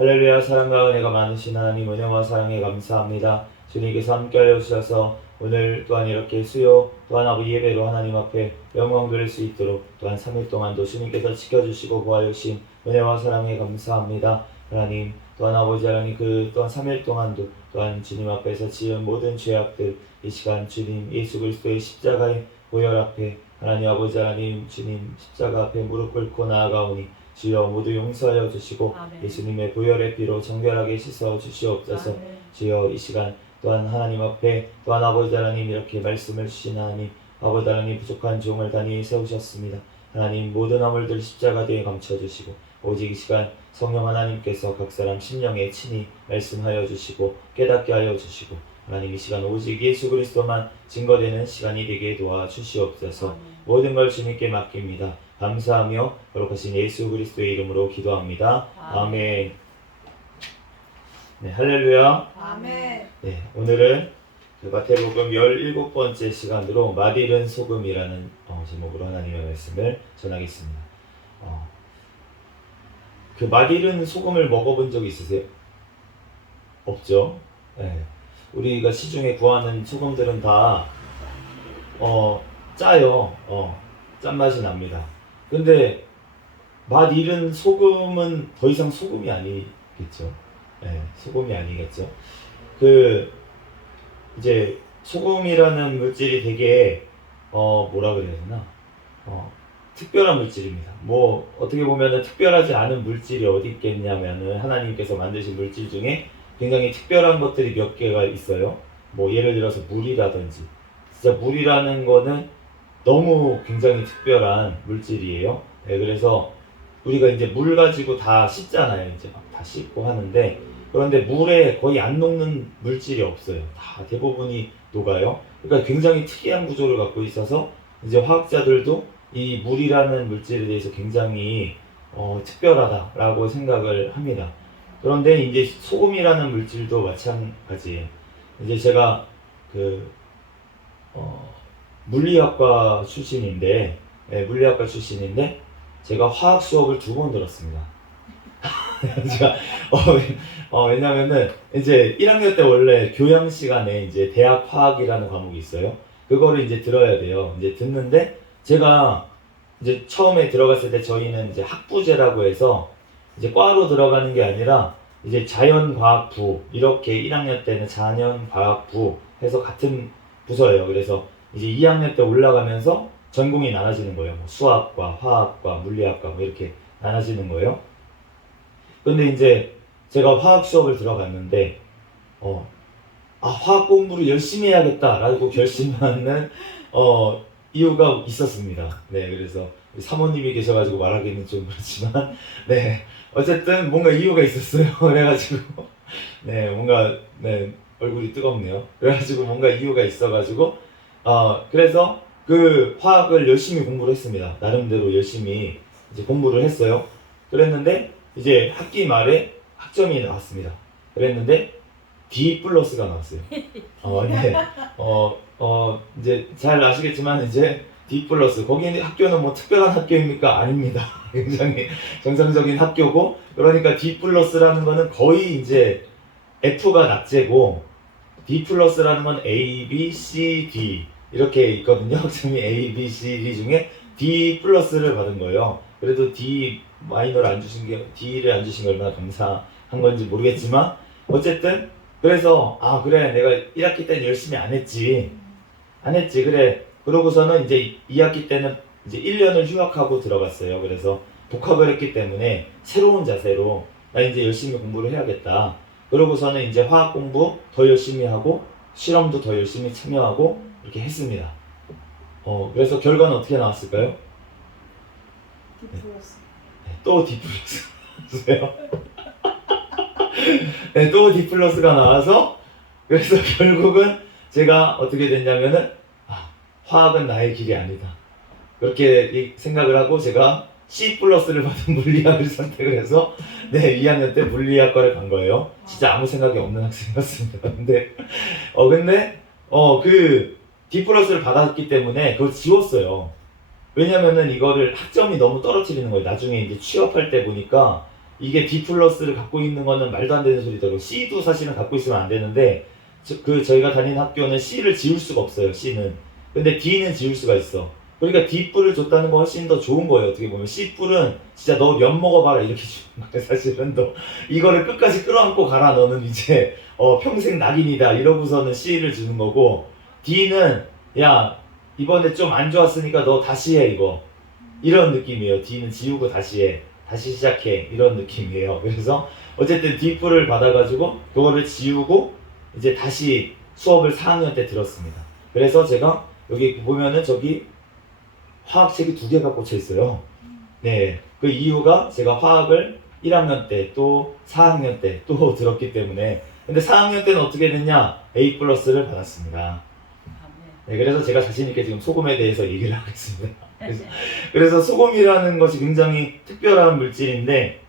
할렐루야. 사랑과 은혜가 많으신 하나님, 은혜와 사랑에 감사합니다. 주님께서 함께하여 주셔서 오늘 또한 이렇게 수요 또한 아버지 예배로 하나님 앞에 영광 드릴 수 있도록 또한 3일 동안도 주님께서 지켜주시고 보호하여 주신 은혜와 사랑에 감사합니다. 하나님, 또한 아버지 하나님, 그 또한 3일 동안도 또한 주님 앞에서 지은 모든 죄악들, 이 시간 주님 예수 그리스도의 십자가의 보혈 앞에 하나님 아버지 하나님, 주님 십자가 앞에 무릎 꿇고 나아가오니 주여 모두 용서하여 주시고 아멘. 예수님의 보혈의 피로 정결하게 씻어 주시옵소서. 아멘. 주여 이 시간 또한 하나님 앞에 또한 아버지 하나님 이렇게 말씀을 주신 하나님, 아버지 하나님 부족한 종을 단위에 세우셨습니다. 하나님 모든 허물들 십자가 뒤에 감춰주시고 오직 이 시간 성령 하나님께서 각 사람 심령에 친히 말씀하여 주시고 깨닫게 하여 주시고 하나님 이 시간 오직 예수 그리스도만 증거되는 시간이 되게 도와주시옵소서. 아멘. 모든 걸 주님께 맡깁니다. 감사하며 거룩하신 예수 그리스도의 이름으로 기도합니다. 아멘. 네, 할렐루야. 아멘. 네, 오늘은 그 마태복음 17번째 시간으로 맛있는 소금이라는 제목으로 하나님의 말씀을 전하겠습니다. 그 맛있는 소금을 먹어본 적 있으세요? 없죠? 네. 우리가 시중에 구하는 소금들은 다 짜요. 짠맛이 납니다. 근데 맛있는 소금은 더 이상 소금이 아니겠죠. 네, 소금이 아니겠죠. 이제 소금이라는 물질이 되게 뭐라 그래야 되나? 특별한 물질입니다. 뭐 어떻게 보면은 특별하지 않은 물질이 어디 있겠냐면은 하나님께서 만드신 물질 중에 굉장히 특별한 것들이 몇 개가 있어요. 뭐 예를 들어서 물이라든지, 진짜 물이라는 거는 너무 굉장히 특별한 물질이에요. 네, 그래서 우리가 이제 물 가지고 다 씻잖아요. 이제 막 다 씻고 하는데, 그런데 물에 거의 안 녹는 물질이 없어요. 다 대부분이 녹아요. 그러니까 굉장히 특이한 구조를 갖고 있어서 이제 화학자들도 이 물이라는 물질에 대해서 굉장히 특별하다라고 생각을 합니다. 그런데 이제 소금이라는 물질도 마찬가지예요. 이제 제가 물리학과 출신인데, 네, 물리학과 출신인데 제가 화학 수업을 2번 들었습니다. 제가 왜냐면은 이제 1학년 때 원래 교양 시간에 이제 대학 화학이라는 과목이 있어요. 그거를 이제 들어야 돼요. 이제 듣는데 제가 이제 처음에 들어갔을 때 저희는 이제 학부제라고 해서 이제 과로 들어가는 게 아니라 이제 자연과학부, 이렇게 1학년 때는 자연과학부 해서 같은 부서예요. 그래서 이제 2학년 때 올라가면서 전공이 나눠지는 거예요. 뭐 수학과, 화학과, 물리학과 뭐 이렇게 나눠지는 거예요. 근데 이제 제가 화학 수업을 들어갔는데 화학 공부를 열심히 해야겠다라고 결심하는 이유가 있었습니다. 네, 그래서 사모님이 계셔가지고 말하기는 좀 그렇지만, 네, 어쨌든 뭔가 이유가 있었어요. 그래가지고 네, 뭔가 네, 얼굴이 뜨겁네요. 그래가지고 뭔가 이유가 있어가지고 그래서 그 화학을 열심히 공부를 했습니다. 나름대로 열심히 이제 공부를 했어요. 그랬는데 이제 학기 말에 학점이 나왔습니다. 그랬는데 D 플러스가 나왔어요. 네. 이제 잘 아시겠지만 이제 D 플러스, 거기는 학교는 뭐 특별한 학교입니까? 아닙니다. 굉장히 정상적인 학교고, 그러니까 D 플러스라는 거는 거의 이제 F가 낙제고, D 플러스라는 건 A, B, C, D 이렇게 있거든요. 학점이 A, B, C, D 중에 D 플러스를 받은 거예요. 그래도 D 마이너를 안 주신 게, D를 안 주신 게 얼마나 감사한 건지 모르겠지만, 어쨌든 그래서 그래, 내가 1학기 때는 열심히 안 했지 그래. 그러고서는 이제 2학기 때는 이제 1년을 휴학하고 들어갔어요. 그래서 복학을 했기 때문에 새로운 자세로 나 이제 열심히 공부를 해야겠다. 그러고서는 이제 화학 공부 더 열심히 하고 실험도 더 열심히 참여하고 이렇게 했습니다. 그래서 결과는 어떻게 나왔을까요? D 플러스. 네, 또 D 플러스예요. 네, 또 D 플러스가 나와서, 그래서 결국은 제가 어떻게 됐냐면은 화학은 나의 길이 아니다, 그렇게 생각을 하고 제가 C 플러스를 받은 물리학을 선택을 해서 2학년 때 물리학과를 간 거예요. 진짜 아무 생각이 없는 학생이었습니다. 근데 그 D 플러스를 받았기 때문에 그걸 지웠어요. 왜냐면은 이거를 학점이 너무 떨어뜨리는 거예요. 나중에 이제 취업할 때 보니까 이게 D 플러스를 갖고 있는 거는 말도 안 되는 소리더라고요. C도 사실은 갖고 있으면 안 되는데 저희가 다니는 학교는 C를 지울 수가 없어요. C는. 근데 D는 지울 수가 있어. 그러니까 D 뿔을 줬다는 건 훨씬 더 좋은 거예요. 어떻게 보면 C 뿔은 진짜 너 면 먹어봐라 이렇게 주는 거예요. 사실은 너 이거를 끝까지 끌어안고 가라. 너는 이제 평생 낙인이다 이러고서는 C를 주는 거고, D는 야 이번에 좀 안 좋았으니까 너 다시 해 이거 이런 느낌이에요. D는 지우고 다시 해, 다시 시작해 이런 느낌이에요. 그래서 어쨌든 D 뿔을 받아가지고 그거를 지우고 이제 다시 수업을 4학년 때 들었습니다. 그래서 제가 여기 보면은 저기 화학책이 2개가 꽂혀 있어요. 네, 그 이유가 제가 화학을 1학년 때 또 4학년 때 또 들었기 때문에. 근데 4학년 때는 어떻게 됐냐? A 플러스를 받았습니다. 네, 그래서 제가 자신있게 지금 소금에 대해서 얘기를 하고 있습니다. 그래서 소금이라는 것이 굉장히 특별한 물질인데,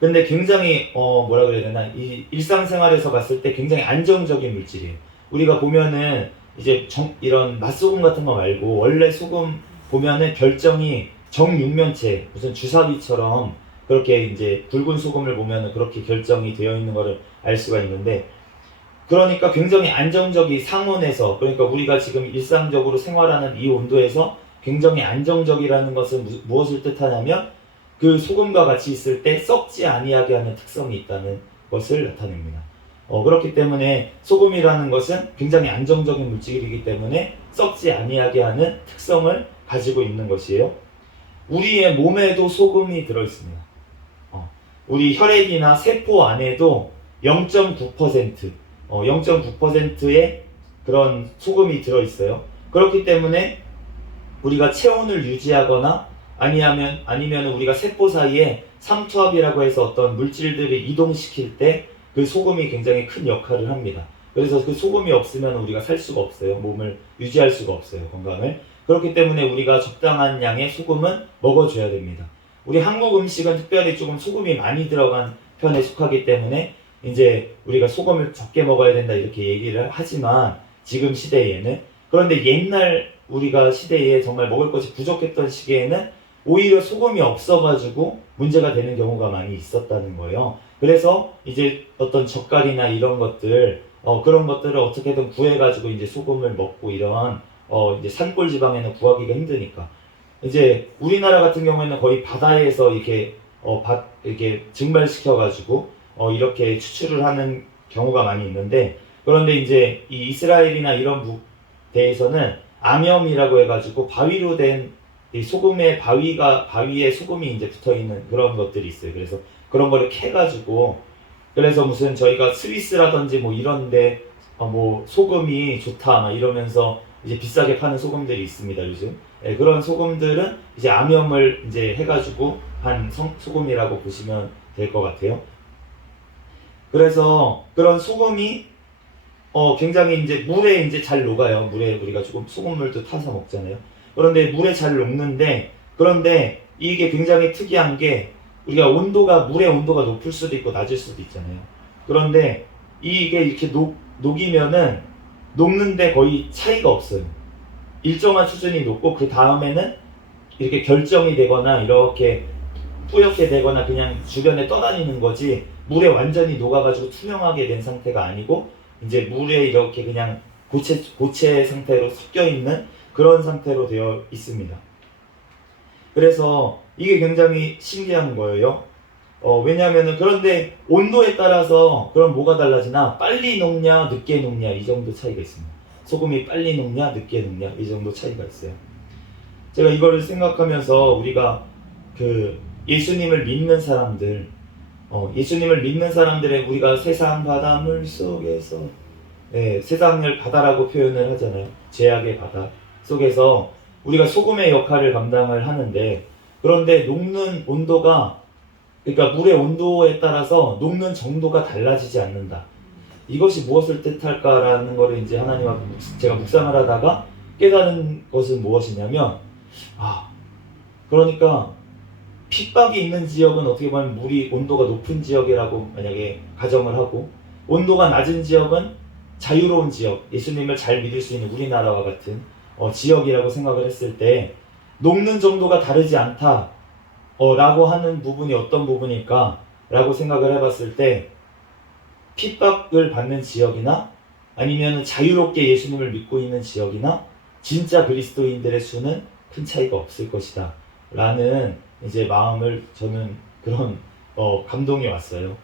근데 굉장히 뭐라 그래야 되나, 이 일상생활에서 봤을 때 굉장히 안정적인 물질이에요. 우리가 보면은 이제 이런 맛소금 같은 거 말고 원래 소금 보면은 결정이 정육면체 무슨 주사위처럼 그렇게 이제 굵은 소금을 보면은 그렇게 결정이 되어 있는 거를 알 수가 있는데, 그러니까 굉장히 안정적이 상온에서, 그러니까 우리가 지금 일상적으로 생활하는 이 온도에서 굉장히 안정적이라는 것은 무엇을 뜻하냐면 그 소금과 같이 있을 때 썩지 아니하게 하는 특성이 있다는 것을 나타냅니다. 그렇기 때문에 소금이라는 것은 굉장히 안정적인 물질이기 때문에 썩지 아니하게 하는 특성을 가지고 있는 것이에요. 우리의 몸에도 소금이 들어있습니다. 우리 혈액이나 세포 안에도 0.9%, 0.9%의 그런 소금이 들어있어요. 그렇기 때문에 우리가 체온을 유지하거나 아니면 우리가 세포 사이에 삼투압이라고 해서 어떤 물질들을 이동시킬 때 그 소금이 굉장히 큰 역할을 합니다. 그래서 그 소금이 없으면 우리가 살 수가 없어요. 몸을 유지할 수가 없어요. 건강을. 그렇기 때문에 우리가 적당한 양의 소금은 먹어줘야 됩니다. 우리 한국 음식은 특별히 조금 소금이 많이 들어간 편에 속하기 때문에 이제 우리가 소금을 적게 먹어야 된다 이렇게 얘기를 하지만 지금 시대에는, 그런데 옛날 우리가 시대에 정말 먹을 것이 부족했던 시기에는 오히려 소금이 없어가지고 문제가 되는 경우가 많이 있었다는 거예요. 그래서 이제 어떤 젓갈이나 이런 것들, 그런 것들을 어떻게든 구해가지고 이제 소금을 먹고 이런, 이제 산골 지방에는 구하기가 힘드니까. 이제 우리나라 같은 경우에는 거의 바다에서 이렇게, 이렇게 증발시켜가지고, 이렇게 추출을 하는 경우가 많이 있는데, 그런데 이제 이 이스라엘이나 이런 데에서는 암염이라고 해가지고 바위로 된 이 소금의 바위에 소금이 이제 붙어 있는 그런 것들이 있어요. 그래서 그런 거를 캐가지고, 그래서 무슨 저희가 스위스라든지 뭐 이런데 뭐 소금이 좋다 막 이러면서 이제 비싸게 파는 소금들이 있습니다 요즘. 네, 그런 소금들은 이제 암염을 이제 해가지고 한 소금이라고 보시면 될 것 같아요. 그래서 그런 소금이 굉장히 이제 물에 이제 잘 녹아요. 물에 우리가 조금 소금물도 타서 먹잖아요. 그런데 물에 잘 녹는데, 그런데 이게 굉장히 특이한 게 우리가 물의 온도가 높을 수도 있고 낮을 수도 있잖아요. 그런데 이게 이렇게 녹이면은 녹는데 거의 차이가 없어요. 일정한 수준이 높고 그 다음에는 이렇게 결정이 되거나 이렇게 뿌옇게 되거나 그냥 주변에 떠다니는 거지, 물에 완전히 녹아가지고 투명하게 된 상태가 아니고 이제 물에 이렇게 그냥 고체 상태로 섞여 있는 그런 상태로 되어 있습니다. 그래서 이게 굉장히 신기한 거예요. 왜냐하면은, 그런데 온도에 따라서 그럼 뭐가 달라지나, 빨리 녹냐 늦게 녹냐 이 정도 차이가 있습니다. 소금이 빨리 녹냐 늦게 녹냐 이 정도 차이가 있어요. 제가 이거를 생각하면서 우리가 그 예수님을 믿는 사람들, 예수님을 믿는 사람들의 우리가 세상 바닷물 속에서, 네, 세상을 바다라고 표현을 하잖아요. 죄악의 바다 속에서 우리가 소금의 역할을 감당을 하는데, 그런데 녹는 온도가, 그러니까 물의 온도에 따라서 녹는 정도가 달라지지 않는다. 이것이 무엇을 뜻할까라는 거를 이제 하나님과 제가 묵상을 하다가 깨달은 것은 무엇이냐면, 그러니까 핍박이 있는 지역은 어떻게 보면 물이 온도가 높은 지역이라고 만약에 가정을 하고, 온도가 낮은 지역은 자유로운 지역, 예수님을 잘 믿을 수 있는 우리나라와 같은 지역이라고 생각을 했을 때 녹는 정도가 다르지 않다. 라고 하는 부분이 어떤 부분일까? 라고 생각을 해봤을 때 핍박을 받는 지역이나 아니면 자유롭게 예수님을 믿고 있는 지역이나 진짜 그리스도인들의 수는 큰 차이가 없을 것이다 라는 이제 마음을 저는 그런 감동이 왔어요.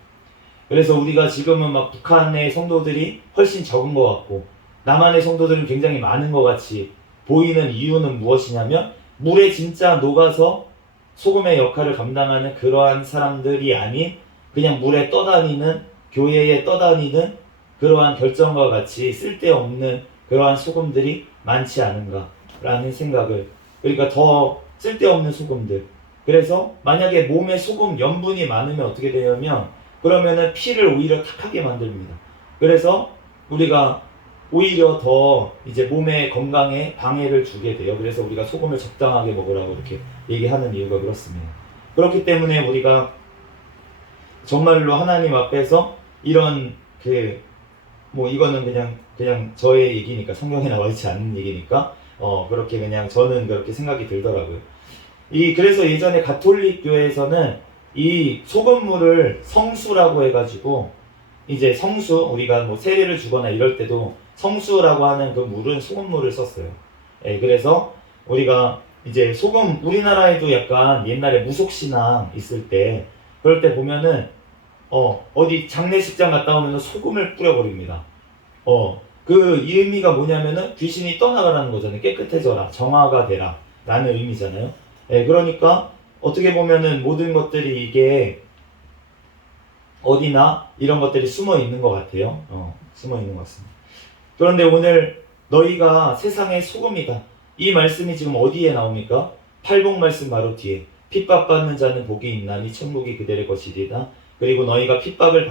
그래서 우리가 지금은 막 북한의 성도들이 훨씬 적은 것 같고 남한의 성도들은 굉장히 많은 것 같이 보이는 이유는 무엇이냐면 물에 진짜 녹아서 소금의 역할을 감당하는 그러한 사람들이 아닌 그냥 물에 떠다니는 교회에 떠다니는 그러한 결정과 같이 쓸데없는 그러한 소금들이 많지 않은가라는 생각을, 그러니까 더 쓸데없는 소금들. 그래서 만약에 몸에 소금 염분이 많으면 어떻게 되냐면 그러면은 피를 오히려 탁하게 만듭니다. 그래서 우리가 오히려 더 이제 몸의 건강에 방해를 주게 돼요. 그래서 우리가 소금을 적당하게 먹으라고 이렇게 얘기하는 이유가 그렇습니다. 그렇기 때문에 우리가 정말로 하나님 앞에서 이런 뭐 이거는 그냥 저의 얘기니까 성경에 나와 있지 않는 얘기니까 그렇게 그냥 저는 그렇게 생각이 들더라고요. 그래서 예전에 가톨릭 교회에서는 이 소금물을 성수라고 해가지고 이제 성수 우리가 뭐 세례를 주거나 이럴 때도 성수라고 하는 그 물은 소금물을 썼어요. 그래서 우리가 이제 소금 우리나라에도 약간 옛날에 무속신앙 있을 때 그럴 때 보면은 어디 장례식장 갔다 오면 소금을 뿌려버립니다. 그 의미가 뭐냐면은 귀신이 떠나가라는 거잖아요. 깨끗해져라, 정화가 되라 라는 의미잖아요. 그러니까 어떻게 보면은 모든 것들이 이게 어디나 이런 것들이 숨어 있는 것 같아요. 숨어 있는 것 같습니다. 그런데 오늘 너희가 세상의 소금이다. 이 말씀이 지금 어디에 나옵니까? 팔복 말씀 바로 뒤에 핍박받는 자는 복이 있나니 천국이 그들의 것이리다. 그리고 너희가 핍박을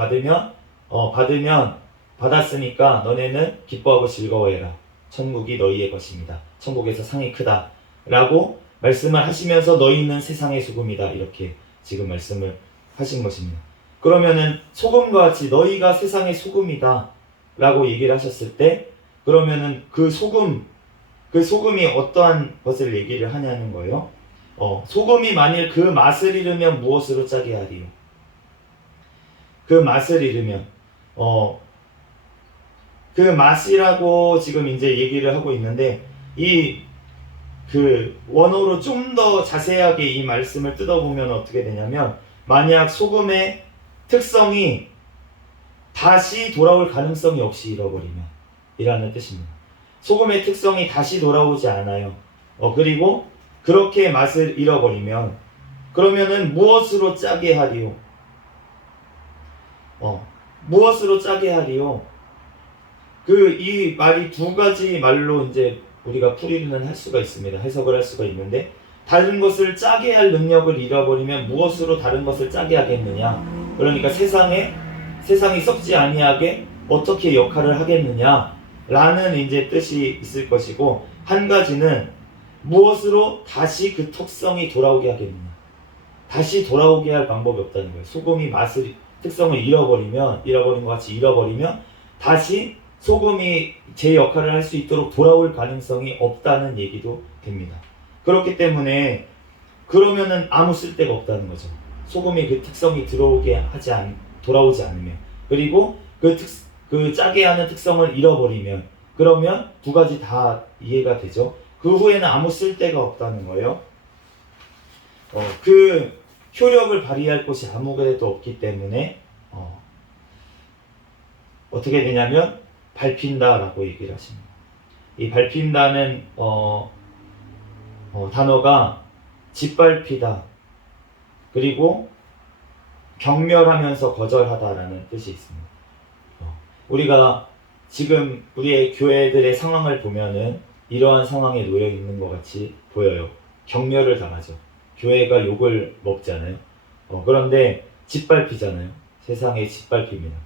받았으니까 너네는 기뻐하고 즐거워해라. 천국이 너희의 것입니다. 천국에서 상이 크다. 라고 말씀을 하시면서 너희는 세상의 소금이다. 이렇게 지금 말씀을 하신 것입니다. 그러면은 소금과 같이 너희가 세상의 소금이다. 라고 얘기를 하셨을 때 그러면은 그 소금이 어떠한 것을 얘기를 하냐는 거예요. 소금이 만일 그 맛을 잃으면 무엇으로 짜게 하리요? 그 맛을 잃으면 그 맛이라고 지금 이제 얘기를 하고 있는데 그 원어로 좀 더 자세하게 이 말씀을 뜯어보면 어떻게 되냐면 만약 소금의 특성이 다시 돌아올 가능성이 없이 잃어버리면 이라는 뜻입니다. 소금의 특성이 다시 돌아오지 않아요. 그리고 그렇게 맛을 잃어버리면 그러면은 무엇으로 짜게 하리요? 무엇으로 짜게 하리요? 이 말이 두 가지 말로 이제 우리가 풀이는 할 수가 있습니다. 해석을 할 수가 있는데 다른 것을 짜게 할 능력을 잃어버리면 무엇으로 다른 것을 짜게 하겠느냐? 그러니까 세상이 썩지 아니하게 어떻게 역할을 하겠느냐? 라는 이제 뜻이 있을 것이고 한 가지는 무엇으로 다시 그 특성이 돌아오게 하겠느냐? 다시 돌아오게 할 방법이 없다는 거예요. 소금이 특성을 잃어버린 것 같이 잃어버리면 다시 소금이 제 역할을 할 수 있도록 돌아올 가능성이 없다는 얘기도 됩니다. 그렇기 때문에 그러면은 아무 쓸데가 없다는 거죠. 소금이 그 특성이 돌아오지 않으면 그리고 그 짜게 하는 특성을 잃어버리면 그러면 두 가지 다 이해가 되죠. 그 후에는 아무 쓸데가 없다는 거예요. 그 효력을 발휘할 곳이 아무것도 없기 때문에 어떻게 되냐면 밟힌다라고 얘기를 하십니다. 이 밟힌다는 단어가 짓밟히다 그리고 경멸하면서 거절하다라는 뜻이 있습니다. 우리가 지금 우리의 교회들의 상황을 보면은 이러한 상황에 놓여 있는 것 같이 보여요. 경멸을 당하죠. 교회가 욕을 먹잖아요. 그런데 짓밟히잖아요. 세상에 짓밟힙니다.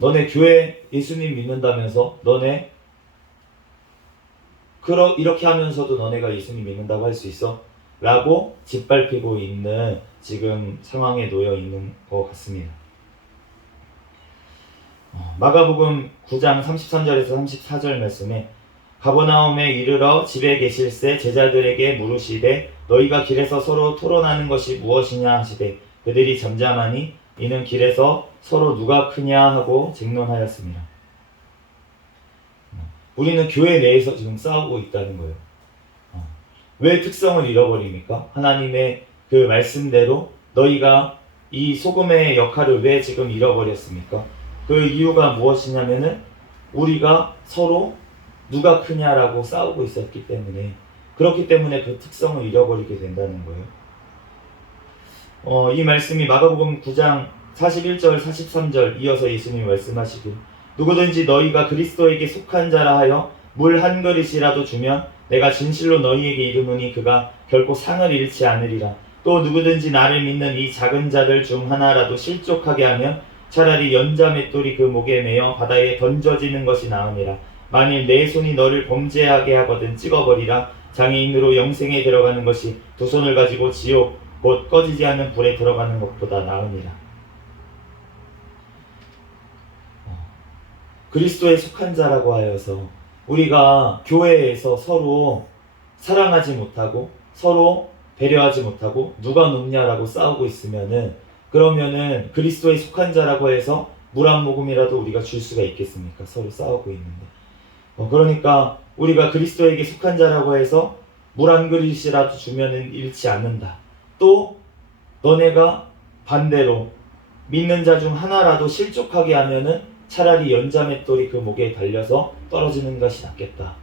너네 교회 예수님 믿는다면서 너네 이렇게 하면서도 너네가 예수님 믿는다고 할 수 있어? 라고 짓밟히고 있는 지금 상황에 놓여 있는 것 같습니다. 마가복음 9장 33절에서 34절 말씀에 가버나움에 이르러 집에 계실새 제자들에게 물으시되 너희가 길에서 서로 토론하는 것이 무엇이냐 하시되 그들이 잠잠하니 이는 길에서 서로 누가 크냐 하고 쟁론하였습니다. 우리는 교회 내에서 지금 싸우고 있다는 거예요. 왜 특성을 잃어버립니까? 하나님의 그 말씀대로 너희가 이 소금의 역할을 왜 지금 잃어버렸습니까? 그 이유가 무엇이냐면은 우리가 서로 누가 크냐라고 싸우고 있었기 때문에, 그렇기 때문에 그 특성을 잃어버리게 된다는 거예요. 이 말씀이 마가복음 9장 41절 43절 이어서 예수님이 말씀하시길 누구든지 너희가 그리스도에게 속한 자라 하여 물 한 그릇이라도 주면 내가 진실로 너희에게 이르노니 그가 결코 상을 잃지 않으리라. 또 누구든지 나를 믿는 이 작은 자들 중 하나라도 실족하게 하면 차라리 연자 맷돌이 그 목에 매어 바다에 던져지는 것이 나으니라. 만일 내 손이 너를 범죄하게 하거든 찍어버리라. 장애인으로 영생에 들어가는 것이 두 손을 가지고 지옥 곧 꺼지지 않는 불에 들어가는 것보다 나으니라. 그리스도에 속한 자라고 하여서 우리가 교회에서 서로 사랑하지 못하고 서로 배려하지 못하고 누가 높냐라고 싸우고 있으면은, 그러면은 그리스도에 속한 자라고 해서 물 한 모금이라도 우리가 줄 수가 있겠습니까? 서로 싸우고 있는데. 그러니까 우리가 그리스도에게 속한 자라고 해서 물 한 그릇이라도 주면은 잃지 않는다. 또 너네가 반대로 믿는 자 중 하나라도 실족하게 하면은 차라리 연자 맷돌이 그 목에 달려서 떨어지는 것이 낫겠다.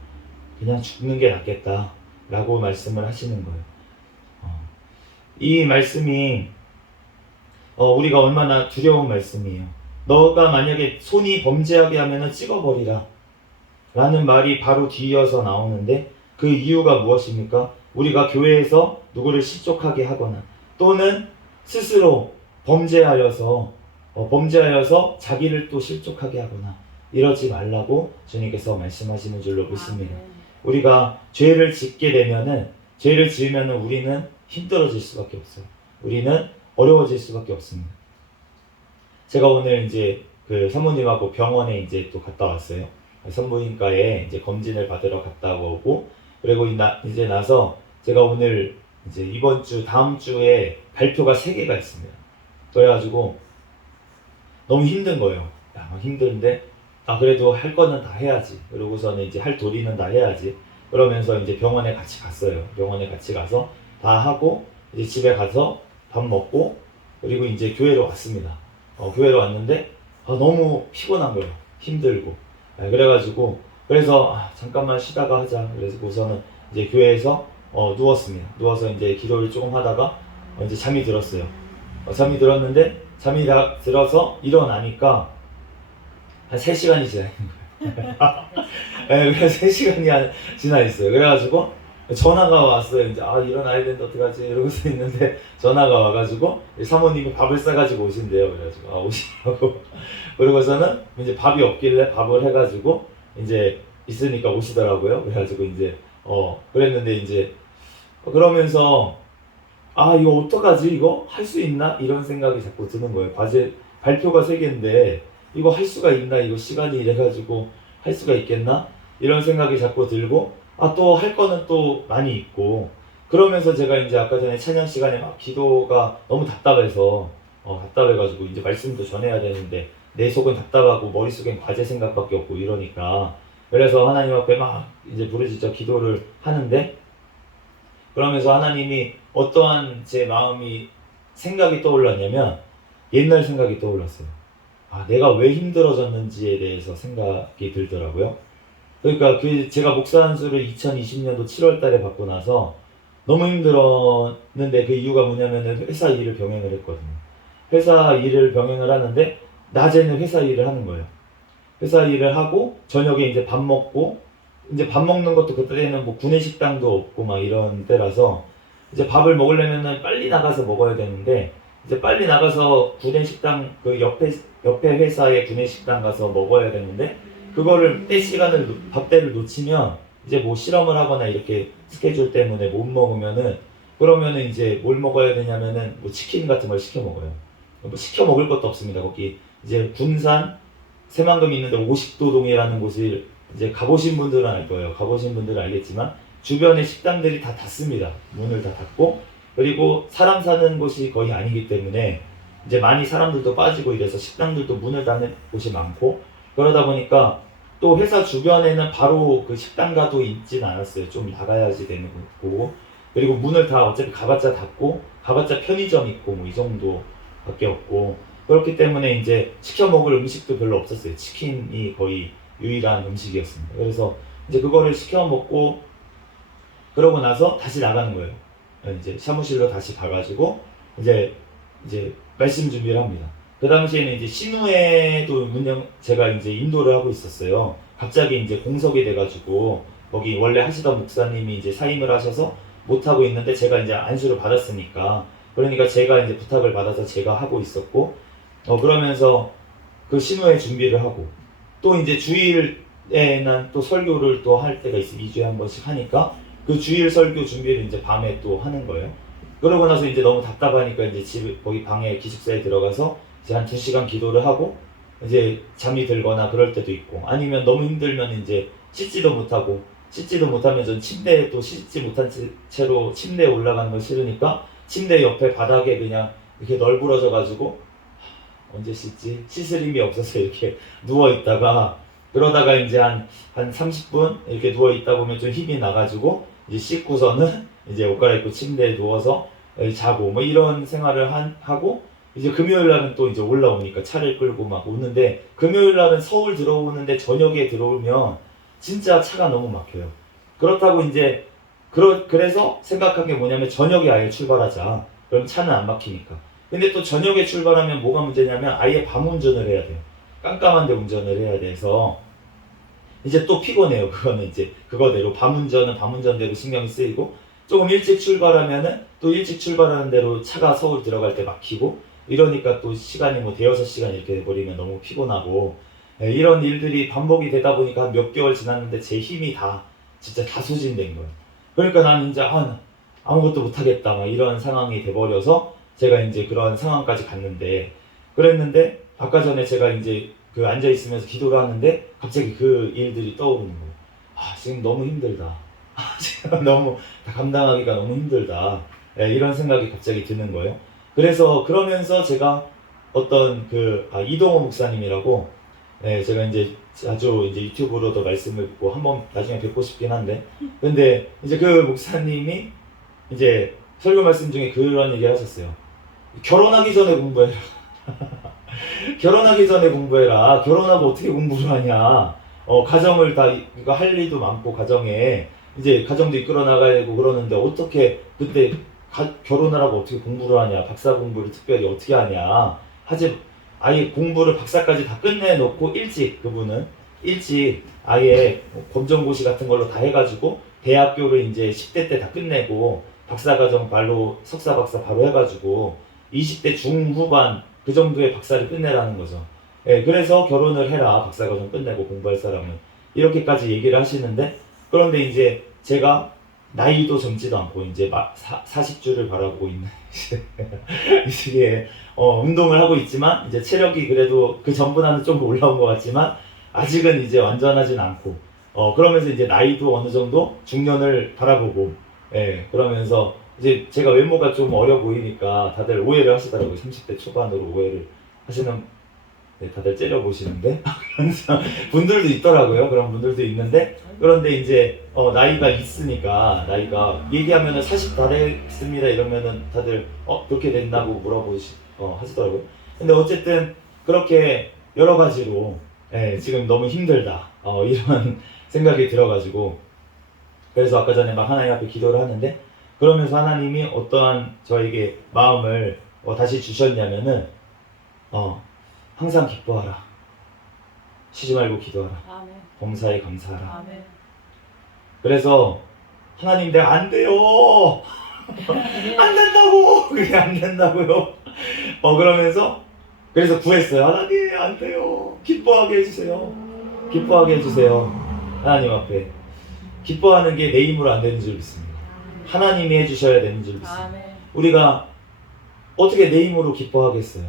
그냥 죽는 게 낫겠다. 라고 말씀을 하시는 거예요. 이 말씀이 우리가 얼마나 두려운 말씀이에요. 너가 만약에 손이 범죄하게 하면은 찍어버리라. 라는 말이 바로 뒤이어서 나오는데 그 이유가 무엇입니까? 우리가 교회에서 누구를 실족하게 하거나 또는 스스로 범죄하여서 자기를 또 실족하게 하거나 이러지 말라고 주님께서 말씀하시는 줄로 믿습니다. 우리가 죄를 지으면은 우리는 힘들어질 수밖에 없어요. 우리는 어려워질 수밖에 없습니다. 제가 오늘 이제 그 사모님하고 병원에 이제 또 갔다 왔어요. 산부인과에 이제 검진을 받으러 갔다 오고, 그리고 이제 나서 제가 오늘 이제 이번 주 다음 주에 발표가 3개가 있습니다. 그래가지고 너무 힘든 거예요. 힘든데 그래도 할 거는 다 해야지. 그러고서는 이제 할 도리는 다 해야지. 그러면서 이제 병원에 같이 갔어요. 병원에 같이 가서 다 하고 이제 집에 가서 밥 먹고 그리고 이제 교회로 왔습니다. 교회로 왔는데 너무 피곤한 거예요. 힘들고. 그래서 잠깐만 쉬다가 하자. 그래서 우선은 이제 교회에서 누웠습니다. 누워서 이제 기도를 조금 하다가 이제 잠이 들었어요. 잠이 들었는데 잠이 들어서 일어나니까 한 3시간이 지나 있는 거예요. 네, 그래서 3시간이 지나 있어요. 그래가지고 전화가 왔어요. 이제 일어나야 되는데 어떡하지 이러고서 있는데 전화가 와가지고 사모님이 밥을 싸가지고 오신대요. 그래가지고 오시라고. 그러고서는 이제 밥이 없길래 밥을 해가지고 이제 있으니까 오시더라고요. 그래가지고 이제 그랬는데 이제 그러면서 이거 어떡하지? 이거 할 수 있나? 이런 생각이 자꾸 드는 거예요. 발표가 3개인데 이거 할 수가 있나? 이거 시간이 이래가지고 할 수가 있겠나? 이런 생각이 자꾸 들고 또 할 거는 또 많이 있고, 그러면서 제가 이제 아까 전에 찬양 시간에 막 기도가 너무 답답해가지고 이제 말씀도 전해야 되는데 내 속은 답답하고 머릿속엔 과제 생각밖에 없고 이러니까, 그래서 하나님 앞에 막 이제 부르짖어 기도를 하는데, 그러면서 하나님이 어떠한 제 마음이 생각이 떠올랐냐면 옛날 생각이 떠올랐어요. 내가 왜 힘들어졌는지에 대해서 생각이 들더라고요. 그러니까 제가 목사 안수를 2020년도 7월 달에 받고 나서 너무 힘들었는데 그 이유가 뭐냐면은 회사 일을 병행을 했거든요. 회사 일을 병행을 하는데 낮에는 회사 일을 하는 거예요. 회사 일을 하고 저녁에 이제 밥 먹고, 이제 밥 먹는 것도 그때는 뭐 구내식당도 없고 막 이런 때라서 이제 밥을 먹으려면은 빨리 나가서 먹어야 되는데, 이제 빨리 나가서 구내식당 그 옆에 회사의 구내식당 가서 먹어야 되는데, 그거를 밥때를 놓치면 이제 뭐 실험을 하거나 이렇게 스케줄 때문에 못 먹으면은, 그러면은 이제 뭘 먹어야 되냐면은 뭐 치킨 같은 걸 시켜 먹어요. 뭐 시켜 먹을 것도 없습니다. 거기 이제 군산 새만금 있는데 50도동이라는 곳을 이제 가보신 분들은 알 거예요. 가보신 분들은 알겠지만 주변의 식당들이 다 닫습니다. 문을 다 닫고, 그리고 사람 사는 곳이 거의 아니기 때문에 이제 많이 사람들도 빠지고 이래서 식당들도 문을 닫는 곳이 많고, 그러다 보니까 또 회사 주변에는 바로 그 식당가도 있진 않았어요. 좀 나가야지 되는 거고, 그리고 문을 다 어차피 가봤자 닫고 가봤자 편의점 있고 뭐 이 정도밖에 없고, 그렇기 때문에 이제 시켜 먹을 음식도 별로 없었어요. 치킨이 거의 유일한 음식이었습니다. 그래서 이제 그거를 시켜 먹고 그러고 나서 다시 나가는 거예요. 이제 사무실로 다시 가가지고 이제 말씀 준비를 합니다. 그 당시에는 이제 신우회도 제가 이제 인도를 하고 있었어요. 갑자기 이제 공석이 돼가지고 거기 원래 하시던 목사님이 이제 사임을 하셔서 못 하고 있는데 제가 이제 안수를 받았으니까, 그러니까 제가 이제 부탁을 받아서 제가 하고 있었고, 그러면서 그 신우회 준비를 하고, 또 이제 주일에는 또 설교를 또 할 때가 있어요. 2주에 한 번씩 하니까 그 주일 설교 준비를 이제 밤에 또 하는 거예요. 그러고 나서 이제 너무 답답하니까 이제 집에 거기 방에 기숙사에 들어가서 이제 한 2시간 기도를 하고 이제 잠이 들거나 그럴 때도 있고, 아니면 너무 힘들면 이제 씻지도 못하면서 침대에 또 씻지 못한 채로 침대에 올라가는 걸 싫으니까 침대 옆에 바닥에 그냥 이렇게 널브러져 가지고 언제 씻지? 씻을 힘이 없어서 이렇게 누워 있다가, 그러다가 이제 한 30분 이렇게 누워 있다 보면 좀 힘이 나가지고 이제 씻고서는 이제 옷 갈아입고 침대에 누워서 자고 뭐 이런 생활을 하고, 이제 금요일 날은 또 이제 올라오니까 차를 끌고 막 오는데, 금요일 날은 서울 들어오는데 저녁에 들어오면 진짜 차가 너무 막혀요. 그렇다고 이제 그래서 생각한 게 뭐냐면 저녁에 아예 출발하자. 그럼 차는 안 막히니까. 근데 또 저녁에 출발하면 뭐가 문제냐면 아예 밤 운전을 해야 돼요. 깜깜한데 운전을 해야 돼서 이제 또 피곤해요. 그거는 이제 그거대로 밤 운전대로 신경이 쓰이고, 조금 일찍 출발하면은 또 일찍 출발하는 대로 차가 서울 들어갈 때 막히고, 이러니까 또 시간이 뭐 대여섯 시간 이렇게 돼버리면 너무 피곤하고, 이런 일들이 반복이 되다 보니까 한 몇 개월 지났는데 제 힘이 진짜 다 소진된 거예요. 그러니까 나는 이제 아무것도 못하겠다 막 이런 상황이 돼버려서 제가 이제 그런 상황까지 그랬는데 아까 전에 제가 이제 그 앉아 있으면서 기도를 하는데 갑자기 그 일들이 떠오르는 거예요. 지금 너무 힘들다. 지금 너무 감당하기가 너무 힘들다. 이런 생각이 갑자기 드는 거예요. 그래서 그러면서 제가 어떤 이동호 목사님이라고, 제가 이제 자주 이제 유튜브로도 말씀을 듣고 한번 나중에 뵙고 싶긴 한데, 근데 이제 그 목사님이 이제 설교 말씀 중에 그런 얘기 하셨어요. 결혼하기 전에 공부해라. 결혼하기 전에 공부해라. 결혼하고 어떻게 공부를 하냐. 가정을 이거 할 일도 많고, 가정에 이제 가정도 이끌어 나가야 되고 그러는데 어떻게 그때 결혼을 하고 어떻게 공부를 하냐. 박사 공부를 특별히 어떻게 하냐. 아예 공부를 박사까지 다 끝내놓고 그분은 일찍 아예 검정고시 같은 걸로 다 해가지고 대학교를 이제 10대 때 다 끝내고 박사과정 바로 석사 박사 바로 해가지고 20대 중후반 그 정도의 박사를 끝내라는 거죠. 그래서 결혼을 해라. 박사과정 끝내고 공부할 사람은. 이렇게까지 얘기를 하시는데, 그런데 이제 제가 나이도 젊지도 않고 이제 40주를 바라보고 있는 이 시기에 운동을 하고 있지만 이제 체력이 그래도 그 전보다는 좀 올라온 것 같지만 아직은 이제 완전하진 않고, 그러면서 이제 나이도 어느 정도 중년을 바라보고, 그러면서 이제 제가 외모가 좀 어려 보이니까 다들 오해를 하시더라고요. 30대 초반으로 오해를 하시는, 다들 째려보시는데 그런 분들도 있더라고요. 그런 분들도 있는데, 그런데 이제 나이가 있으니까, 나이가 얘기하면은 40 다 됐습니다 이러면은 다들 그렇게 된다고 하시더라고요. 근데 어쨌든 그렇게 여러 가지로 지금 너무 힘들다 이런 생각이 들어가지고, 그래서 아까 전에 막 하나님 앞에 기도를 하는데, 그러면서 하나님이 어떠한 저에게 마음을 다시 주셨냐면은 항상 기뻐하라. 쉬지 말고 기도하라. 아멘. 범사에 감사하라. 아멘. 그래서 하나님 내가 안 돼요. 안 된다고. 그게 안 된다고요. 그러면서 그래서 구했어요. 하나님 안 돼요. 기뻐하게 해주세요. 기뻐하게 해주세요. 하나님 앞에 기뻐하는 게 내 힘으로 안 되는 줄 믿습니다. 하나님이 해주셔야 되는 줄 믿습니다. 아멘. 우리가 어떻게 내 힘으로 기뻐하겠어요.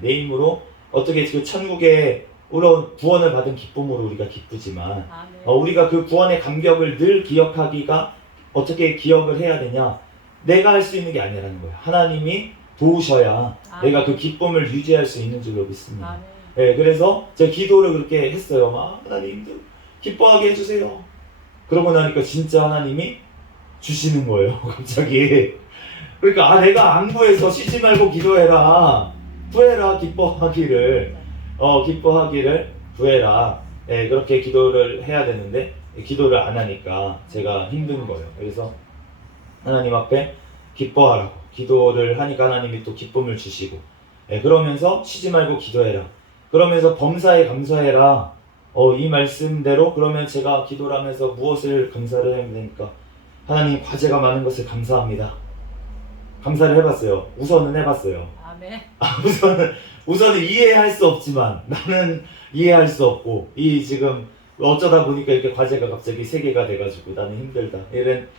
내 힘으로 어떻게 그 천국에 물론 구원을 받은 기쁨으로 우리가 기쁘지만 아멘. 우리가 그 구원의 감격을 늘 기억하기가 어떻게 기억을 해야 되냐? 내가 할 수 있는 게 아니라는 거예요. 하나님이 도우셔야 아멘. 내가 그 기쁨을 유지할 수 있는 줄로 믿습니다. 아멘. 네, 그래서 제가 기도를 그렇게 했어요. 막 하나님 기뻐하게 해주세요. 그러고 나니까 진짜 하나님이 주시는 거예요. 갑자기. 그러니까 내가 안 구해서 쉬지 말고 기도해라. 구해라 기뻐하기를. 기뻐하기를 구해라. 네, 그렇게 기도를 해야 되는데 기도를 안 하니까 제가 힘든 거예요. 그래서 하나님 앞에 기뻐하라고 기도를 하니까 하나님이 또 기쁨을 주시고 그러면서 쉬지 말고 기도해라. 그러면서 범사에 감사해라. 이 말씀대로 그러면 제가 기도를 하면서 무엇을 감사를 해야 되니까 하나님 과제가 많은 것을 감사합니다. 감사를 해봤어요. 우선은 해봤어요. 아멘. 우선은 이해할 수 없지만 나는 이해할 수 없고 지금 어쩌다 보니까 이렇게 과제가 갑자기 3개가 돼가지고 나는 힘들다.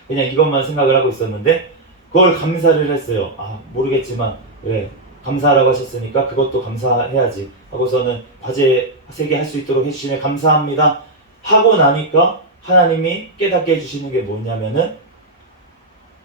그냥 이것만 생각을 하고 있었는데 그걸 감사를 했어요. 모르겠지만 그래 감사하라고 하셨으니까 그것도 감사해야지 하고서는 과제 3개 할 수 있도록 해주시면 감사합니다 하고 나니까 하나님이 깨닫게 해주시는 게 뭐냐면은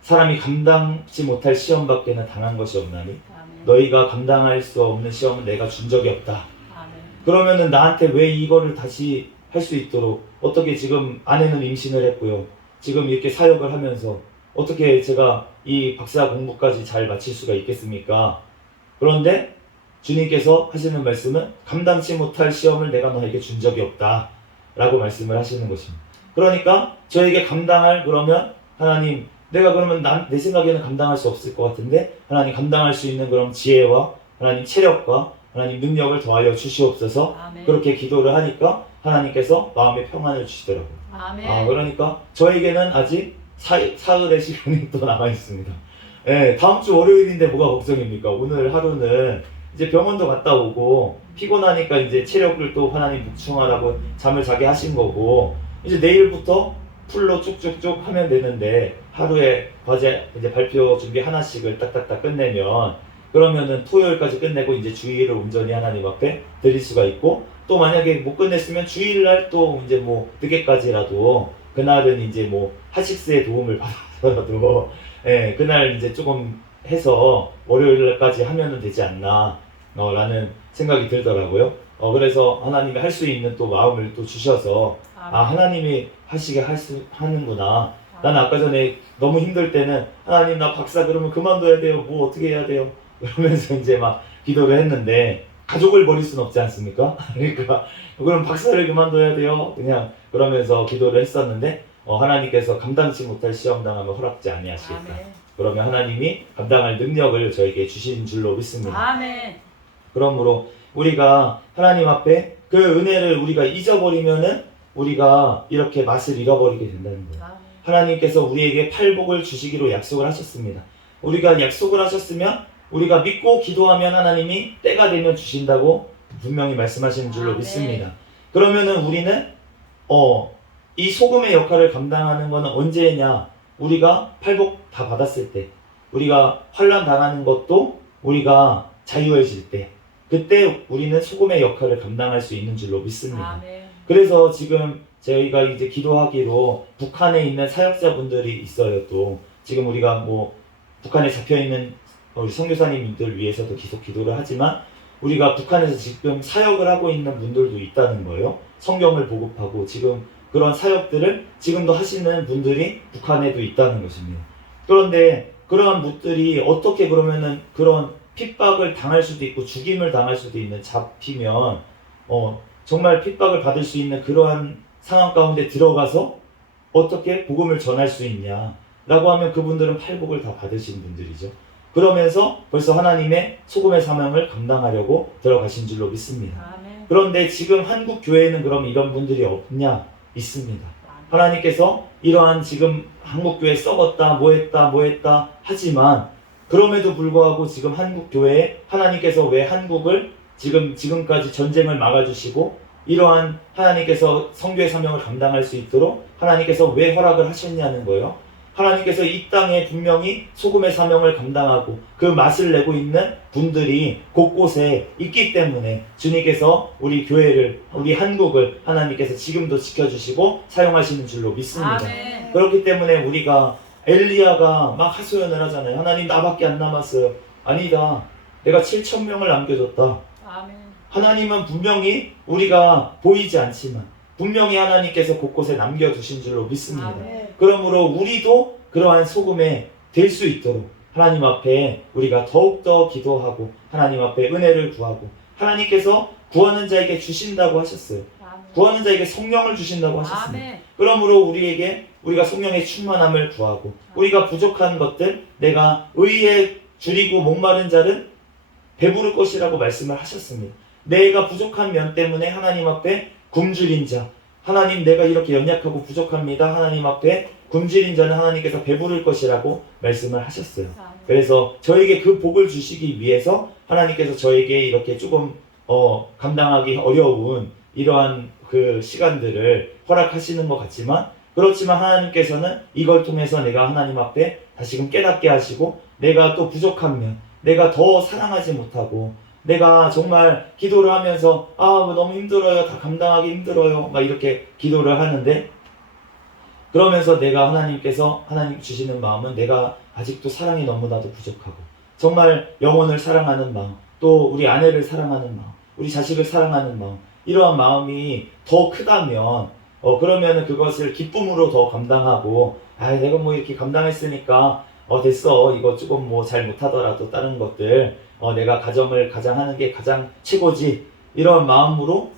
사람이 감당치 못할 시험 밖에는 당한 것이 없나니 아멘. 너희가 감당할 수 없는 시험은 내가 준 적이 없다. 아멘. 그러면은 나한테 왜 이거를 다시 할 수 있도록 어떻게 지금 아내는 임신을 했고요. 지금 이렇게 사역을 하면서 어떻게 제가 이 박사 공부까지 잘 마칠 수가 있겠습니까? 그런데 주님께서 하시는 말씀은 감당치 못할 시험을 내가 너에게 준 적이 없다 라고 말씀을 하시는 것입니다. 그러니까 저에게 감당할 그러면 하나님 내가 그러면 내 생각에는 감당할 수 없을 것 같은데 하나님 감당할 수 있는 그런 지혜와 하나님 체력과 하나님 능력을 더하여 주시옵소서. 아멘. 그렇게 기도를 하니까 하나님께서 마음의 평안을 주시더라고요. 아멘. 그러니까 저에게는 아직 사흘의 시간이 또 남아 있습니다. 다음 주 월요일인데 뭐가 걱정입니까? 오늘 하루는 이제 병원도 갔다 오고 피곤하니까 이제 체력을 또 하나님 복충하라고 잠을 자게 하신 거고 이제 내일부터 풀로 쭉쭉쭉 하면 되는데 하루에 과제 이제 발표 준비 하나씩을 딱딱딱 끝내면 그러면은 토요일까지 끝내고 이제 주일을 온전히 하나님 앞에 드릴 수가 있고 또 만약에 못 끝냈으면 주일날 또 이제 뭐 늦게까지라도 그날은 이제 뭐 하식스의 도움을 받아서라도 그날 이제 조금 해서 월요일까지 하면은 되지 않나 라는 생각이 들더라고요. 그래서 하나님이 할 수 있는 또 마음을 또 주셔서 하나님이 하시게 하는구나. 나는 아까 전에 너무 힘들 때는 하나님 나 박사 그러면 그만둬야 돼요. 뭐 어떻게 해야 돼요? 그러면서 이제 막 기도를 했는데 가족을 버릴 수는 없지 않습니까? 그러니까 그럼 박사를 그만둬야 돼요. 그냥 그러면서 기도를 했었는데 하나님께서 감당치 못할 시험 당하면 허락지 아니하시겠다. 아멘. 그러면 하나님이 감당할 능력을 저에게 주신 줄로 믿습니다. 아멘. 그러므로 우리가 하나님 앞에 그 은혜를 우리가 잊어버리면은 우리가 이렇게 맛을 잃어버리게 된다는 거예요. 아멘. 하나님께서 우리에게 팔복을 주시기로 약속을 하셨습니다. 우리가 약속을 하셨으면 우리가 믿고 기도하면 하나님이 때가 되면 주신다고 분명히 말씀하시는 줄로 믿습니다. 그러면은 우리는 이 소금의 역할을 감당하는 것은 언제냐? 우리가 팔복 다 받았을 때, 우리가 환난 당하는 것도 우리가 자유해질 때, 그때 우리는 소금의 역할을 감당할 수 있는 줄로 믿습니다. 아멘. 그래서 지금 저희가 이제 기도하기로 북한에 있는 사역자분들이 있어요. 또 지금 우리가 뭐 북한에 잡혀 있는 우리 선교사님들 위해서도 계속 기도를 하지만 우리가 북한에서 지금 사역을 하고 있는 분들도 있다는 거예요. 성경을 보급하고 지금 그런 사역들을 지금도 하시는 분들이 북한에도 있다는 것입니다. 그런데 그러한 분들이 어떻게 그러면은 그런 핍박을 당할 수도 있고 죽임을 당할 수도 있는 잡히면 정말 핍박을 받을 수 있는 그러한 상황 가운데 들어가서 어떻게 복음을 전할 수 있냐 라고 하면 그분들은 팔복을 다 받으신 분들이죠. 그러면서 벌써 하나님의 소금의 사명을 감당하려고 들어가신 줄로 믿습니다. 아멘. 그런데 지금 한국 교회는 그럼 이런 분들이 없냐? 있습니다. 하나님께서 이러한 지금 한국 교회 썩었다 뭐 했다 하지만 그럼에도 불구하고 지금 한국 교회에 하나님께서 왜 한국을 지금까지 전쟁을 막아주시고 이러한 하나님께서 선교의 사명을 감당할 수 있도록 하나님께서 왜 허락을 하셨냐는 거예요. 하나님께서 이 땅에 분명히 소금의 사명을 감당하고 그 맛을 내고 있는 분들이 곳곳에 있기 때문에 주님께서 우리 교회를, 우리 한국을 하나님께서 지금도 지켜주시고 사용하시는 줄로 믿습니다. 아멘. 그렇기 때문에 우리가 엘리야가 막 하소연을 하잖아요. 하나님 나밖에 안 남았어요. 아니다. 내가 7,000명을 남겨줬다. 아멘. 하나님은 분명히 우리가 보이지 않지만 분명히 하나님께서 곳곳에 남겨두신 줄로 믿습니다. 아멘. 그러므로 우리도 그러한 소금에 될 수 있도록 하나님 앞에 우리가 더욱더 기도하고 하나님 앞에 은혜를 구하고 하나님께서 구하는 자에게 주신다고 하셨어요. 아멘. 구하는 자에게 성령을 주신다고 하셨습니다. 아멘. 그러므로 우리가 성령의 충만함을 구하고 우리가 부족한 것들 내가 의에 줄이고 목마른 자는 배부를 것이라고 말씀을 하셨습니다. 내가 부족한 면 때문에 하나님 앞에 굶주린 자, 하나님 내가 이렇게 연약하고 부족합니다. 하나님 앞에 굶주린 자는 하나님께서 배부를 것이라고 말씀을 하셨어요. 아멘. 그래서 저에게 그 복을 주시기 위해서 하나님께서 저에게 이렇게 조금 감당하기 어려운 이러한 그 시간들을 허락하시는 것 같지만 그렇지만 하나님께서는 이걸 통해서 내가 하나님 앞에 다시금 깨닫게 하시고 내가 또 부족하면 내가 더 사랑하지 못하고 내가 정말 기도를 하면서 너무 힘들어요. 다 감당하기 힘들어요. 막 이렇게 기도를 하는데 그러면서 내가 하나님 주시는 마음은 내가 아직도 사랑이 너무나도 부족하고 정말 영혼을 사랑하는 마음 또 우리 아내를 사랑하는 마음 우리 자식을 사랑하는 마음 이러한 마음이 더 크다면 그러면은 그것을 기쁨으로 더 감당하고 내가 뭐 이렇게 감당했으니까 됐어 이거 조금 뭐 잘 못하더라도 다른 것들 내가 가정을 가장 하는 게 가장 최고지 이런 마음으로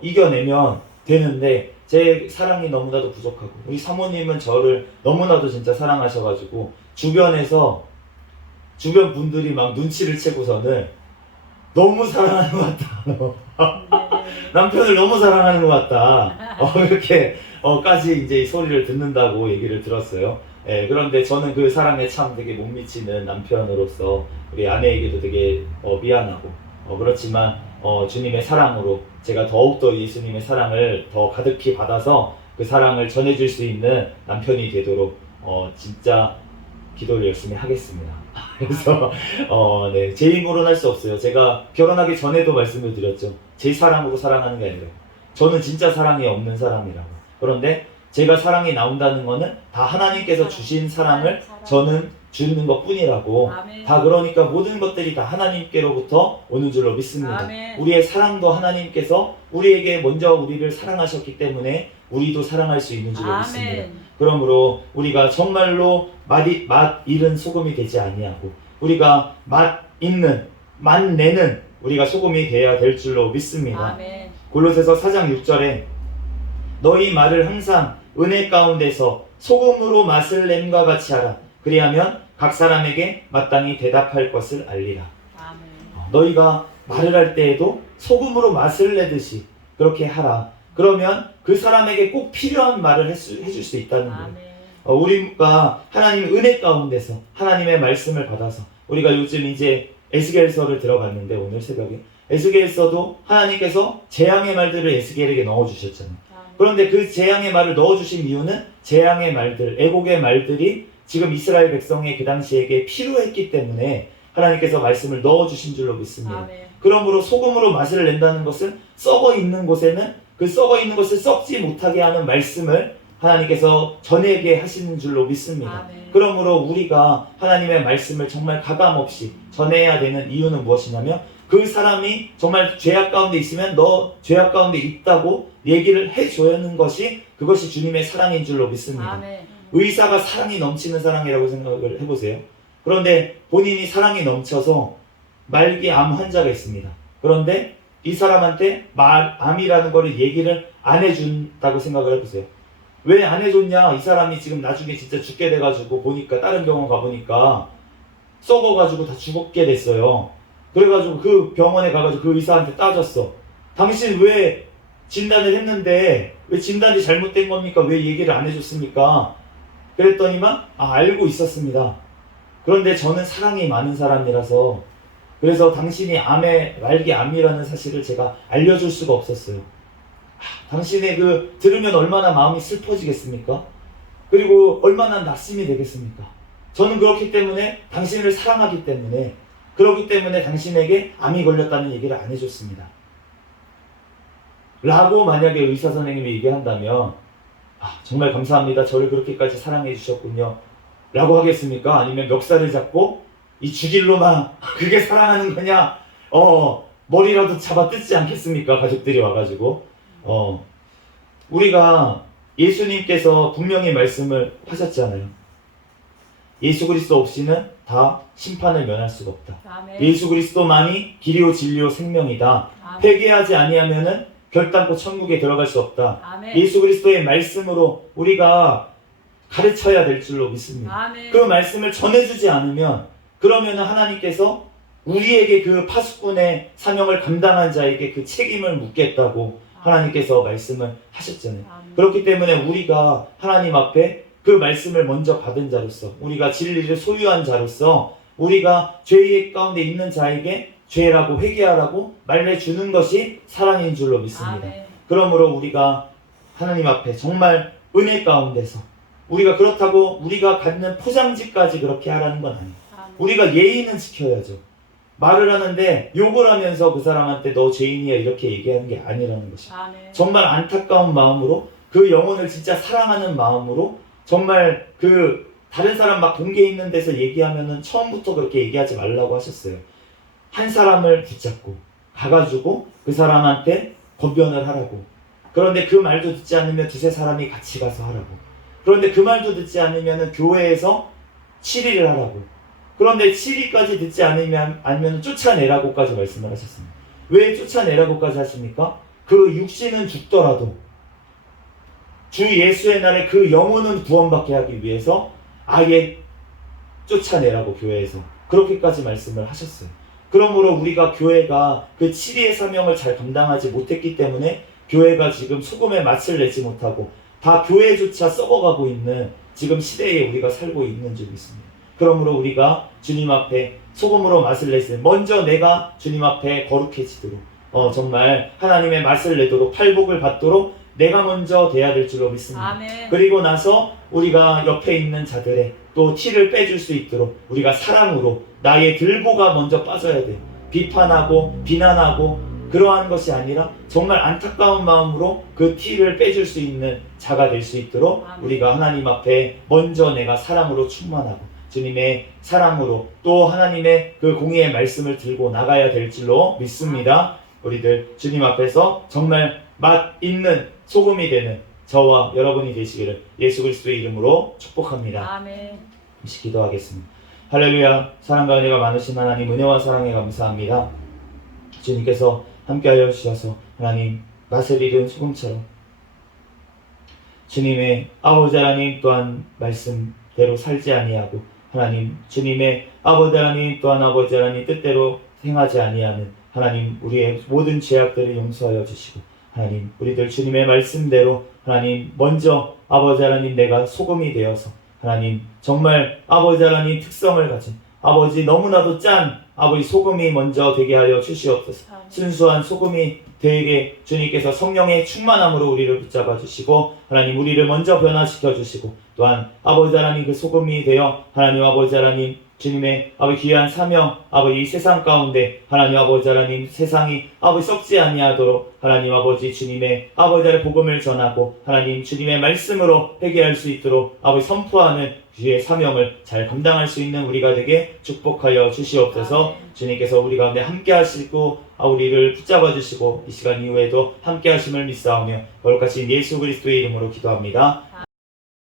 이겨내면 되는데 제 사랑이 너무나도 부족하고 우리 사모님은 저를 너무나도 진짜 사랑하셔가지고 주변 분들이 막 눈치를 채고서는 너무 사랑하는 것 같다. 남편을 너무 사랑하는 것 같다. 이렇게 까지 이제 이 소리를 듣는다고 얘기를 들었어요. 그런데 저는 그 사랑에 참 되게 못 미치는 남편으로서 우리 아내에게도 되게 미안하고 그렇지만 주님의 사랑으로 제가 더욱더 예수님의 사랑을 더 가득히 받아서 그 사랑을 전해줄 수 있는 남편이 되도록 진짜 기도를 열심히 하겠습니다. 그래서 네, 제 힘으로는 할 수 없어요. 제가 결혼하기 전에도 말씀을 드렸죠. 제 사랑으로 사랑하는 게 아니라 저는 진짜 사랑이 없는 사람이라고. 그런데 제가 사랑이 나온다는 거는 다 하나님께서 주신 사랑을 저는 주는 것 뿐이라고. 아멘. 다 그러니까 모든 것들이 다 하나님께로부터 오는 줄로 믿습니다. 아멘. 우리의 사랑도 하나님께서 우리에게 먼저 우리를 사랑하셨기 때문에 우리도 사랑할 수 있는 줄로 믿습니다. 아멘. 그러므로 우리가 정말로 맛 잃은 소금이 되지 아니하고 우리가 맛 내는 우리가 소금이 되어야 될 줄로 믿습니다. 아멘. 골로새서 4장 6절에 너희 말을 항상 은혜 가운데서 소금으로 맛을 냄과 같이 하라. 그리하면 각 사람에게 마땅히 대답할 것을 알리라. 아멘. 너희가 말을 할 때에도 소금으로 맛을 내듯이 그렇게 하라. 그러면 그 사람에게 꼭 필요한 말을 해줄 수 있다는 거예요. 아멘. 우리가 하나님의 은혜 가운데서 하나님의 말씀을 받아서 우리가 요즘 이제 에스겔서를 들어갔는데 오늘 새벽에 에스겔서도 하나님께서 재앙의 말들을 에스겔에게 넣어주셨잖아요. 그런데 그 재앙의 말을 넣어주신 이유는 재앙의 말들, 애곡의 말들이 지금 이스라엘 백성의 그 당시에게 필요했기 때문에 하나님께서 말씀을 넣어주신 줄로 믿습니다. 아멘. 그러므로 소금으로 맛을 낸다는 것은 썩어 있는 곳에는 그 썩어 있는 것을 썩지 못하게 하는 말씀을 하나님께서 전하게 하시는 줄로 믿습니다. 아멘. 그러므로 우리가 하나님의 말씀을 정말 가감없이 전해야 되는 이유는 무엇이냐면 그 사람이 정말 죄악 가운데 있으면 너 죄악 가운데 있다고 얘기를 해줘야 하는 것이 그것이 주님의 사랑인 줄로 믿습니다. 아멘. 의사가 사랑이 넘치는 사랑이라고 생각을 해보세요. 그런데 본인이 사랑이 넘쳐서 말기 암 환자가 있습니다. 그런데 이 사람한테 암이라는 거를 얘기를 안 해준다고 생각을 해보세요. 왜 안 해줬냐? 이 사람이 지금 나중에 진짜 죽게 돼가지고 보니까 다른 병원 가보니까 썩어가지고 다 죽게 됐어요. 그래가지고 그 병원에 가가지고 그 의사한테 따졌어. 당신 왜 진단을 했는데 왜 진단이 잘못된 겁니까? 왜 얘기를 안 해줬습니까? 그랬더니만 알고 있었습니다. 그런데 저는 사랑이 많은 사람이라서 그래서 당신이 말기 암이라는 사실을 제가 알려줄 수가 없었어요. 당신의 들으면 얼마나 마음이 슬퍼지겠습니까? 그리고 얼마나 낙심이 되겠습니까? 저는 그렇기 때문에 당신을 사랑하기 때문에 그렇기 때문에 당신에게 암이 걸렸다는 얘기를 안 해줬습니다. 라고 만약에 의사 선생님이 얘기한다면 정말 감사합니다. 저를 그렇게까지 사랑해 주셨군요. 라고 하겠습니까? 아니면 멱살을 잡고 이 죽일로만 그게 사랑하는 거냐? 머리라도 잡아 뜯지 않겠습니까? 가족들이 와가지고 우리가 예수님께서 분명히 말씀을 하셨잖아요. 예수 그리스도 없이는 다 심판을 면할 수가 없다. 아멘. 예수 그리스도만이 길이요 진리요 생명이다. 아멘. 회개하지 아니하면은 결단코 천국에 들어갈 수 없다. 아멘. 예수 그리스도의 말씀으로 우리가 가르쳐야 될 줄로 믿습니다. 아멘. 그 말씀을 전해주지 않으면 그러면 하나님께서 우리에게 그 파수꾼의 사명을 감당한 자에게 그 책임을 묻겠다고 하나님께서 말씀을 하셨잖아요. 아멘. 그렇기 때문에 우리가 하나님 앞에 그 말씀을 먼저 받은 자로서 우리가 진리를 소유한 자로서 우리가 죄의 가운데 있는 자에게 죄라고 회개하라고 말해주는 것이 사랑인 줄로 믿습니다. 아멘. 그러므로 우리가 하나님 앞에 정말 은혜 가운데서 우리가 그렇다고 우리가 갖는 포장지까지 그렇게 하라는 건 아니에요. 아멘. 우리가 예의는 지켜야죠. 말을 하는데 욕을 하면서 그 사람한테 너 죄인이야 이렇게 얘기하는 게 아니라는 것이죠. 아멘. 정말 안타까운 마음으로 그 영혼을 진짜 사랑하는 마음으로 정말 그 다른 사람 막 동계 있는 데서 얘기하면은 처음부터 그렇게 얘기하지 말라고 하셨어요. 한 사람을 붙잡고 가가지고 그 사람한테 권변을 하라고. 그런데 그 말도 듣지 않으면 두세 사람이 같이 가서 하라고. 그런데 그 말도 듣지 않으면 교회에서 7일을 하라고. 그런데 7일까지 듣지 않으면 쫓아내라고까지 말씀을 하셨습니다. 왜 쫓아내라고까지 하십니까? 그 육신은 죽더라도 주 예수의 날에 그 영혼은 구원받게 하기 위해서 아예 쫓아내라고 교회에서 그렇게까지 말씀을 하셨어요. 그러므로 우리가 교회가 그 7위의 사명을 잘 감당하지 못했기 때문에 교회가 지금 소금의 맛을 내지 못하고 다 교회조차 썩어가고 있는 지금 시대에 우리가 살고 있는 줄 믿습니다. 그러므로 우리가 주님 앞에 소금으로 맛을 냈을 먼저 내가 주님 앞에 거룩해지도록 정말 하나님의 맛을 내도록 팔복을 받도록 내가 먼저 돼야 될 줄로 믿습니다. 아멘. 그리고 나서 우리가 옆에 있는 자들의 또 티를 빼줄 수 있도록 우리가 사랑으로 나의 들보가 먼저 빠져야 돼. 비판하고 비난하고 그러한 것이 아니라 정말 안타까운 마음으로 그 티를 빼줄 수 있는 자가 될 수 있도록 아멘. 우리가 하나님 앞에 먼저 내가 사랑으로 충만하고 주님의 사랑으로 또 하나님의 그 공의의 말씀을 들고 나가야 될 줄로 믿습니다. 우리들 주님 앞에서 정말 맛 있는 소금이 되는 저와 여러분이 되시기를 예수 그리스도의 이름으로 축복합니다. 아멘. 잠시 기도하겠습니다. 할렐루야. 사랑과 은혜가 많으신 하나님 은혜와 사랑에 감사합니다. 주님께서 함께하여 주셔서 하나님 맛을 잃은 소금처럼 주님의 아버지 하나님 또한 말씀대로 살지 아니하고 하나님 주님의 아버지 하나님 또한 아버지 하나님 뜻대로 행하지 아니하는 하나님 우리의 모든 죄악들을 용서하여 주시고 하나님 우리들 주님의 말씀대로 하나님 먼저 아버지 하나님 내가 소금이 되어서 하나님 정말 아버지 하나님 특성을 가진 아버지 너무나도 짠 아버지 소금이 먼저 되게 하여 주시옵소서. 순수한 소금이 되게 주님께서 성령의 충만함으로 우리를 붙잡아 주시고 하나님 우리를 먼저 변화시켜 주시고 또한 아버지 하나님 그 소금이 되어 하나님 아버지 하나님 주님의 아버지 귀한 사명 아버지 이 세상 가운데 하나님 아버지 하나님 세상이 아버지 썩지 아니하도록 하나님 아버지 주님의 아버지 하나님 복음을 전하고 하나님 주님의 말씀으로 회개할 수 있도록 아버지 선포하는 주의 사명을 잘 감당할 수 있는 우리가 되게 축복하여 주시옵소서. 아멘. 주님께서 우리 가운데 함께 하시고 우리를 붙잡아 주시고 이 시간 이후에도 함께 하심을 믿사오며 거룩하신 예수 그리스도의 이름으로 기도합니다.